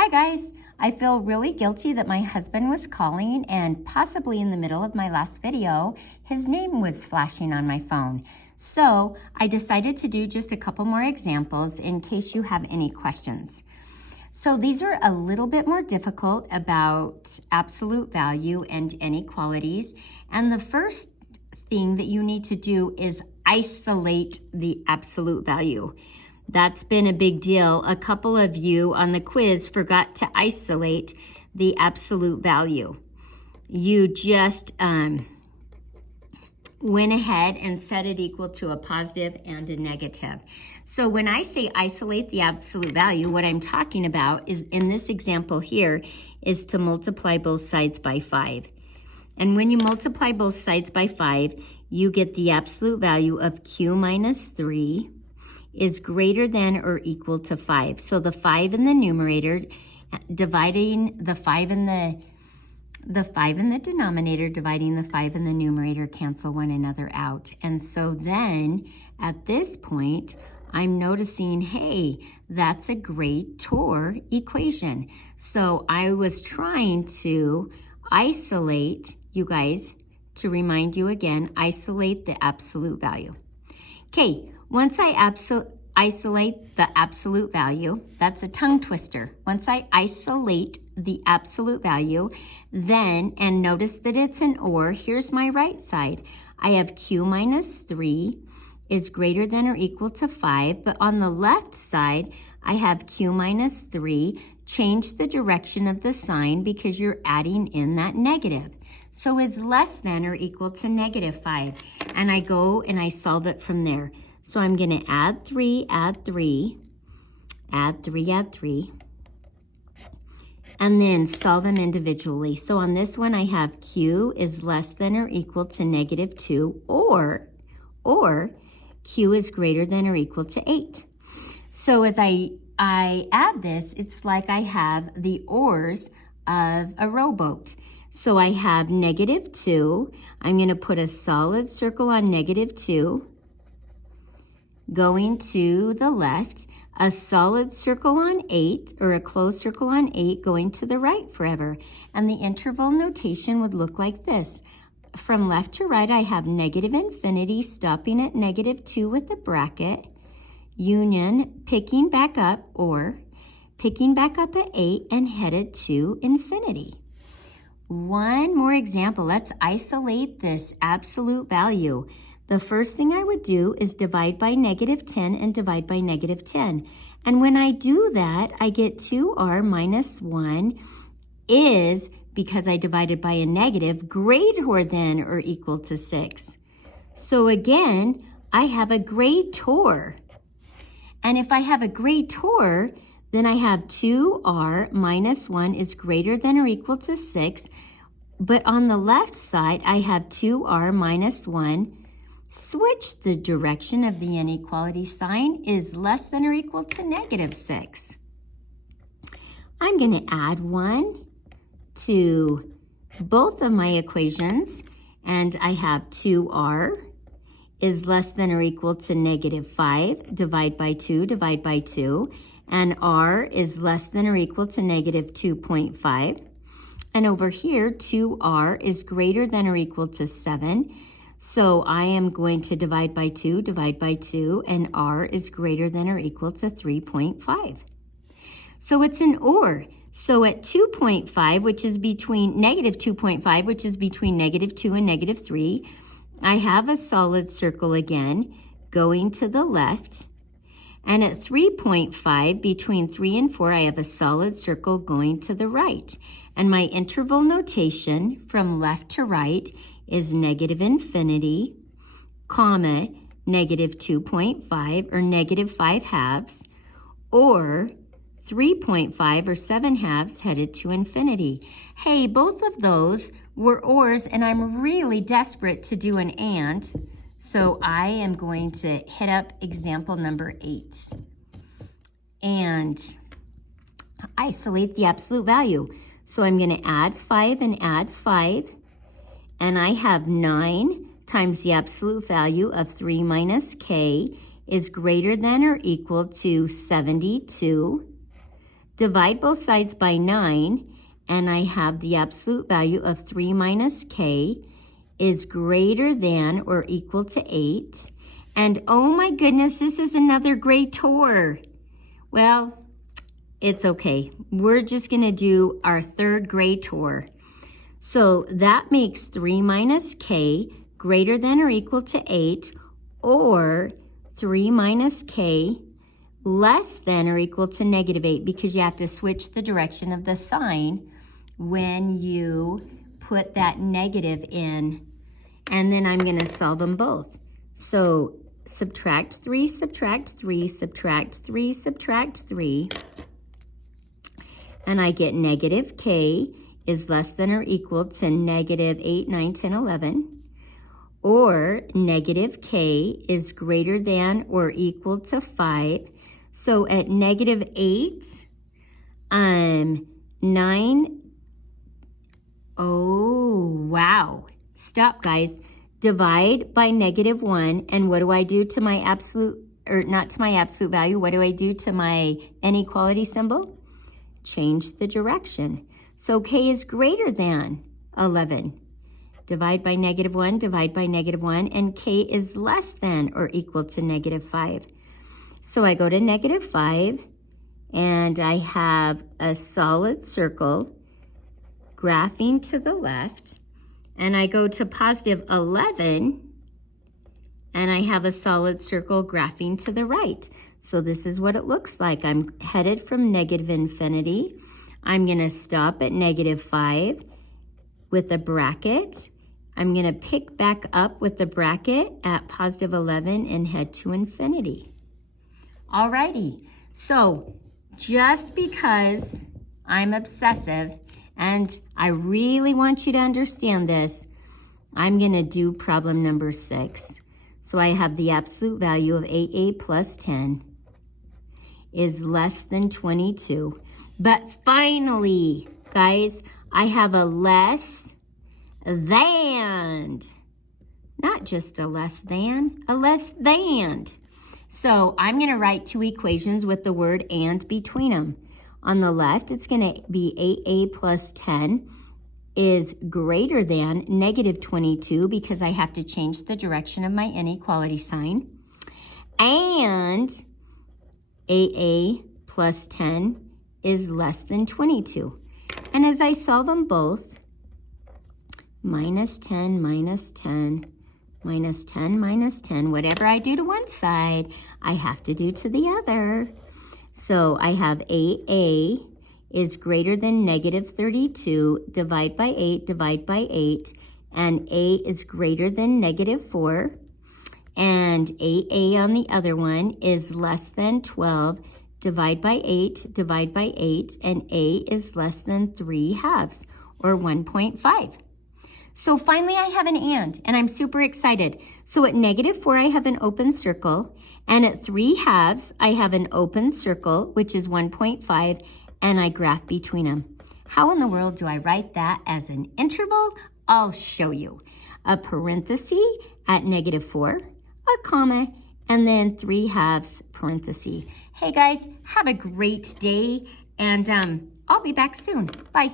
Hi guys, I feel really guilty that my husband was calling and possibly in the middle of my last video, his name was flashing on my phone. So I decided to do just a couple more examples in case you have any questions. So these are a little bit more difficult about absolute value and inequalities. And the first thing that you need to do is isolate the absolute value. That's been a big deal. A couple of you on the quiz forgot to isolate the absolute value. You just went ahead and set it equal to a positive and a negative. So when I say isolate the absolute value, what I'm talking about is, in this example here, is to multiply both sides by 5. And when you multiply both sides by 5, you get the absolute value of q minus 3 is greater than or equal to 5. So the 5 in the numerator dividing the 5 in the 5 in the denominator dividing the 5 in the numerator cancel one another out. And so then at this point, I'm noticing, hey, that's a greater equation. So I was trying to isolate, you guys, to remind you again, isolate the absolute value. Okay, once I isolate the absolute value, that's a tongue twister. Once I isolate the absolute value, then, and notice that it's an or, here's my right side. I have q minus 3 is greater than or equal to 5, but on the left side, I have q minus 3. Change the direction of the sign because you're adding in that negative. So is less than or equal to negative 5. And I go and I solve it from there. So I'm going to add 3, add 3, add 3, add 3, and then solve them individually. So on this one, I have q is less than or equal to negative 2, or q is greater than or equal to 8. So as I add this, it's like I have the oars of a rowboat. So I have negative 2. I'm going to put a solid circle on negative 2. Going to the left, a solid circle on 8, or a closed circle on 8, going to the right forever. And the interval notation would look like this. From left to right, I have negative infinity, stopping at negative 2 with a bracket, union, picking back up, or picking back up at 8 and headed to infinity. One more example. Let's isolate this absolute value. The first thing I would do is divide by negative 10 and divide by negative 10. And when I do that, I get 2r minus 1 is, because I divided by a negative, greater than or equal to 6. So again, I have a greater. And if I have a greater, then I have 2r minus 1 is greater than or equal to 6. But on the left side, I have 2r minus 1. Switch the direction of the inequality sign is less than or equal to negative 6. I'm going to add 1 to both of my equations, and I have 2r is less than or equal to negative 5. Divide by 2, divide by 2. And r is less than or equal to negative 2.5. And over here, 2r is greater than or equal to 7. So I am going to divide by 2, and r is greater than or equal to 3.5. So it's an or. So at 2.5, which is between negative 2.5, which is between negative 2 and negative 3, I have a solid circle again going to the left. And at 3.5, between 3 and 4, I have a solid circle going to the right. And my interval notation from left to right is negative infinity, comma, negative 2.5, or negative 5 halves, or 3.5, or 7 halves, headed to infinity. Hey, both of those were ors, and I'm really desperate to do an and. So I am going to hit up example number 8 and isolate the absolute value. So I'm going to add 5 and add 5. And I have 9 times the absolute value of 3 minus k is greater than or equal to 72. divide both sides by 9, and I have the absolute value of 3 minus k is greater than or equal to 8. And oh my goodness, this is another gray tour. Well, it's okay. We're just going to do our third gray tour. So that makes 3 minus k greater than or equal to 8, or 3 minus k less than or equal to negative 8, because you have to switch the direction of the sign when you put that negative in. And then I'm going to solve them both. So subtract 3, subtract 3, subtract 3, subtract 3. And I get negative k is less than or equal to negative 8, 9, 10, 11. Or negative k is greater than or equal to 5. So at negative 8, 9, oh, wow. Stop, guys. Divide by negative 1, and what do I do to my absolute, or not to my absolute value, what do I do to my inequality symbol? Change the direction. So k is greater than 11. Divide by negative 1, divide by negative 1, and k is less than or equal to negative 5. So I go to negative 5, and I have a solid circle graphing to the left, and I go to positive 11, and I have a solid circle graphing to the right. So this is what it looks like. I'm headed from negative infinity. I'm going to stop at negative 5 with a bracket. I'm going to pick back up with the bracket at positive 11 and head to infinity. Alrighty, so just because I'm obsessive and I really want you to understand this, I'm going to do problem number 6. So I have the absolute value of 8a plus 10 is less than 22. But finally, guys, I have a less than. Not just a less than, a less than. So I'm going to write two equations with the word and between them. On the left, it's going to be 8a plus 10 is greater than negative 22, because I have to change the direction of my inequality sign. And 8a plus 10 is less than 22. And as I solve them both, minus 10, minus 10, minus 10, minus 10. Whatever I do to one side, I have to do to the other. So I have 8a is greater than negative 32, divide by 8, divide by 8, and a is greater than negative 4, and 8a on the other one is less than 12, divide by 8, divide by 8, and a is less than 3/2, or 1.5. So finally I have an and I'm super excited. So at negative 4, I have an open circle, and at 3/2, I have an open circle, which is 1.5, and I graph between them. How in the world do I write that as an interval? I'll show you. A parenthesis at negative 4, a comma, and then 3/2 parenthesis. Hey guys, have a great day, and I'll be back soon. Bye.